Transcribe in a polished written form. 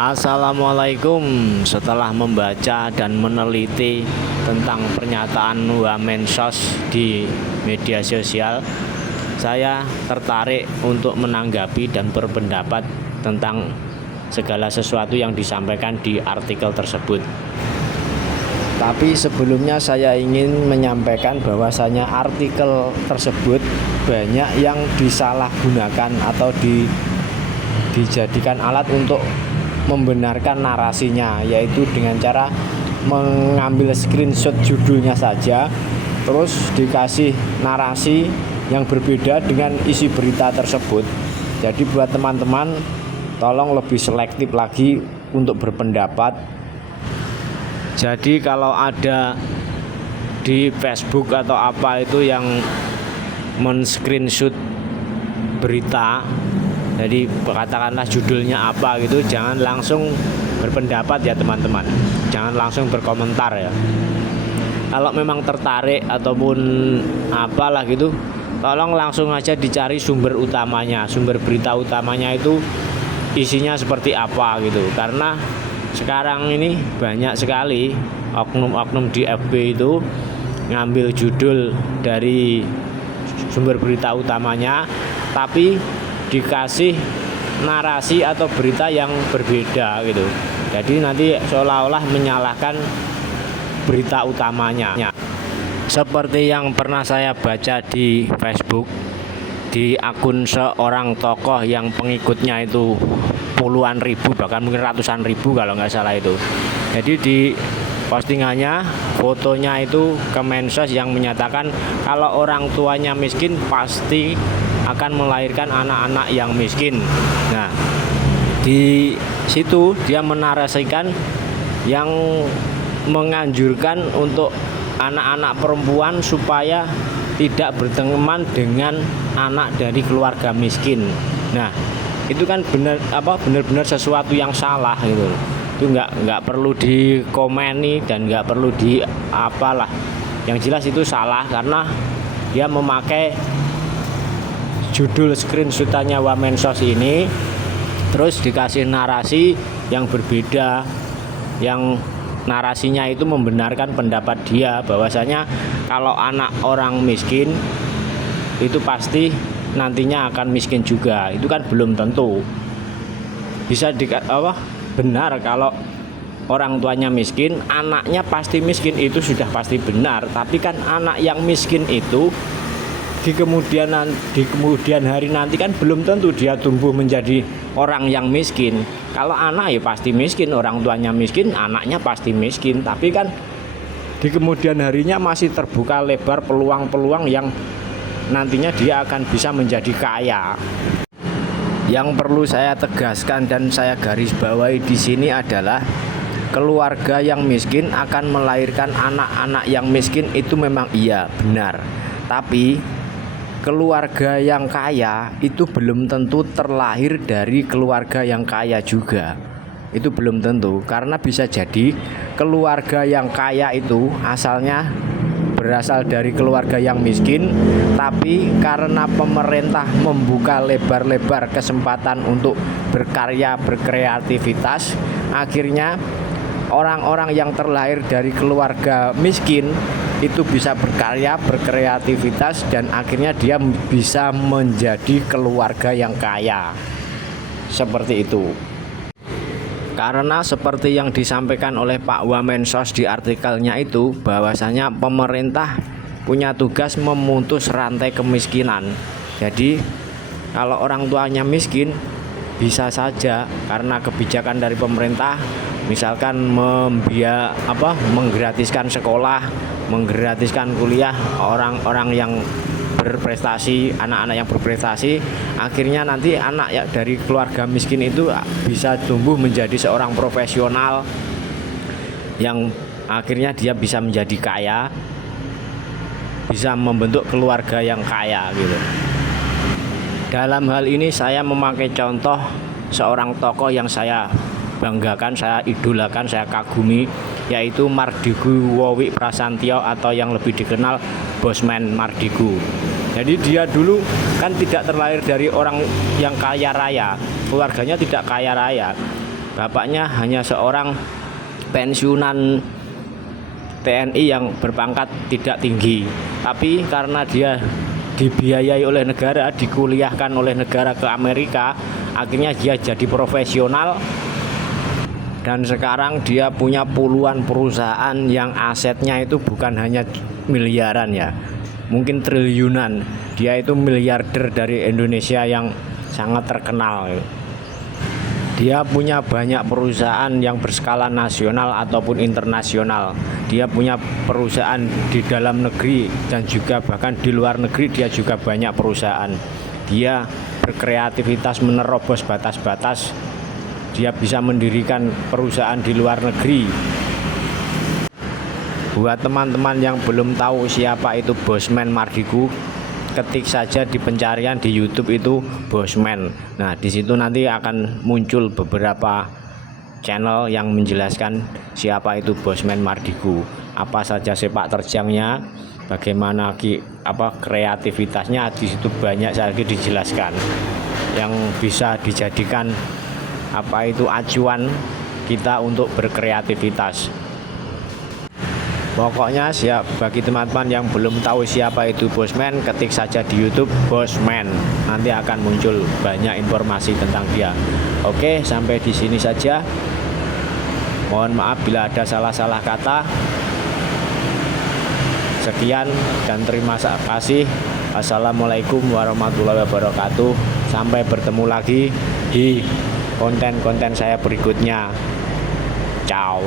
Assalamualaikum. Setelah membaca dan meneliti tentang pernyataan Wamensos di media sosial, saya tertarik untuk menanggapi dan berpendapat tentang segala sesuatu yang disampaikan di artikel tersebut. Tapi sebelumnya saya ingin menyampaikan bahwasanya artikel tersebut banyak yang disalahgunakan atau dijadikan alat untuk membenarkan narasinya, yaitu dengan cara mengambil screenshot judulnya saja terus dikasih narasi yang berbeda dengan isi berita tersebut. Jadi buat teman-teman, tolong lebih selektif lagi untuk berpendapat. Jadi kalau ada di Facebook atau apa itu yang men-screenshot berita, jadi katakanlah judulnya apa gitu, jangan langsung berpendapat ya teman-teman, jangan langsung berkomentar ya. Kalau memang tertarik ataupun apalah gitu, tolong langsung aja dicari sumber utamanya, sumber berita utamanya itu isinya seperti apa gitu. Karena sekarang ini banyak sekali oknum-oknum di FB itu ngambil judul dari sumber berita utamanya, tapi dikasih narasi atau berita yang berbeda gitu. Jadi nanti seolah-olah menyalahkan berita utamanya. Seperti yang pernah saya baca di Facebook, di akun seorang tokoh yang pengikutnya itu puluhan ribu, bahkan mungkin ratusan ribu kalau nggak salah itu. Jadi di postingannya, fotonya itu Kemensos yang menyatakan kalau orang tuanya miskin pasti akan melahirkan anak-anak yang miskin. Nah, di situ dia menarasikan yang menganjurkan untuk anak-anak perempuan supaya tidak berteman dengan anak dari keluarga miskin. Nah, itu kan benar-benar sesuatu yang salah gitu. Itu nggak perlu dikomeni dan nggak perlu di apalah. Yang jelas itu salah karena dia memakai judul screenshotannya Wamensos ini terus dikasih narasi yang berbeda, yang narasinya itu membenarkan pendapat dia bahwasanya kalau anak orang miskin itu pasti nantinya akan miskin juga. Itu kan belum tentu. Bisa benar kalau orang tuanya miskin, anaknya pasti miskin, itu sudah pasti benar. Tapi kan anak yang miskin itu di kemudian hari nanti kan belum tentu dia tumbuh menjadi orang yang miskin. Kalau anak ya pasti miskin, orang tuanya miskin, anaknya pasti miskin. Tapi kan di kemudian harinya masih terbuka lebar peluang-peluang yang nantinya dia akan bisa menjadi kaya. Yang perlu saya tegaskan dan saya garis bawahi di sini adalah keluarga yang miskin akan melahirkan anak-anak yang miskin, itu memang iya benar. Tapi keluarga yang kaya itu belum tentu terlahir dari keluarga yang kaya juga. Itu belum tentu, karena bisa jadi keluarga yang kaya itu asalnya berasal dari keluarga yang miskin, tapi karena pemerintah membuka lebar-lebar kesempatan untuk berkarya, berkreativitas, akhirnya orang-orang yang terlahir dari keluarga miskin itu bisa berkarya, berkreativitas, dan akhirnya dia bisa menjadi keluarga yang kaya. Seperti itu. Karena seperti yang disampaikan oleh Pak Wamensos di artikelnya itu, bahwasanya pemerintah punya tugas memutus rantai kemiskinan. Jadi kalau orang tuanya miskin, bisa saja karena kebijakan dari pemerintah, misalkan menggratiskan sekolah, menggratiskan kuliah orang-orang yang berprestasi, anak-anak yang berprestasi, akhirnya nanti anak dari keluarga miskin itu bisa tumbuh menjadi seorang profesional yang akhirnya dia bisa menjadi kaya, bisa membentuk keluarga yang kaya gitu. Dalam hal ini saya memakai contoh seorang tokoh yang saya banggakan, saya idolakan, saya kagumi, yaitu Mardigu Wowi Prasantyo atau yang lebih dikenal Bosman Mardigu. Jadi dia dulu kan tidak terlahir dari orang yang kaya raya, keluarganya tidak kaya raya. bapaknya hanya seorang pensiunan TNI yang berpangkat tidak tinggi, tapi karena dia dibiayai oleh negara, dikuliahkan oleh negara ke Amerika, akhirnya dia jadi profesional dan sekarang dia punya puluhan perusahaan yang asetnya itu bukan hanya miliaran ya, mungkin triliunan. Dia itu miliarder dari Indonesia yang sangat terkenal. Dia punya banyak perusahaan yang berskala nasional ataupun internasional. Dia punya perusahaan di dalam negeri dan juga bahkan di luar negeri dia juga banyak perusahaan. Dia berkreativitas menerobos batas-batas. Dia bisa mendirikan perusahaan di luar negeri. Buat teman-teman yang belum tahu siapa itu Bosman Mardigu, ketik saja di pencarian di YouTube itu Bosman. Nah, di situ nanti akan muncul beberapa channel yang menjelaskan siapa itu Bosman Mardigu, apa saja sepak terjangnya, bagaimana kreativitasnya. Di situ banyak sekali dijelaskan yang bisa dijadikan acuan kita untuk berkreativitas. Pokoknya siap bagi teman-teman yang belum tahu siapa itu Bosman, ketik saja di YouTube Bosman. Nanti akan muncul banyak informasi tentang dia. Oke, sampai di sini saja. Mohon maaf bila ada salah-salah kata. Sekian dan terima kasih. Assalamualaikum warahmatullahi wabarakatuh. Sampai bertemu lagi di konten-konten saya berikutnya. Ciao.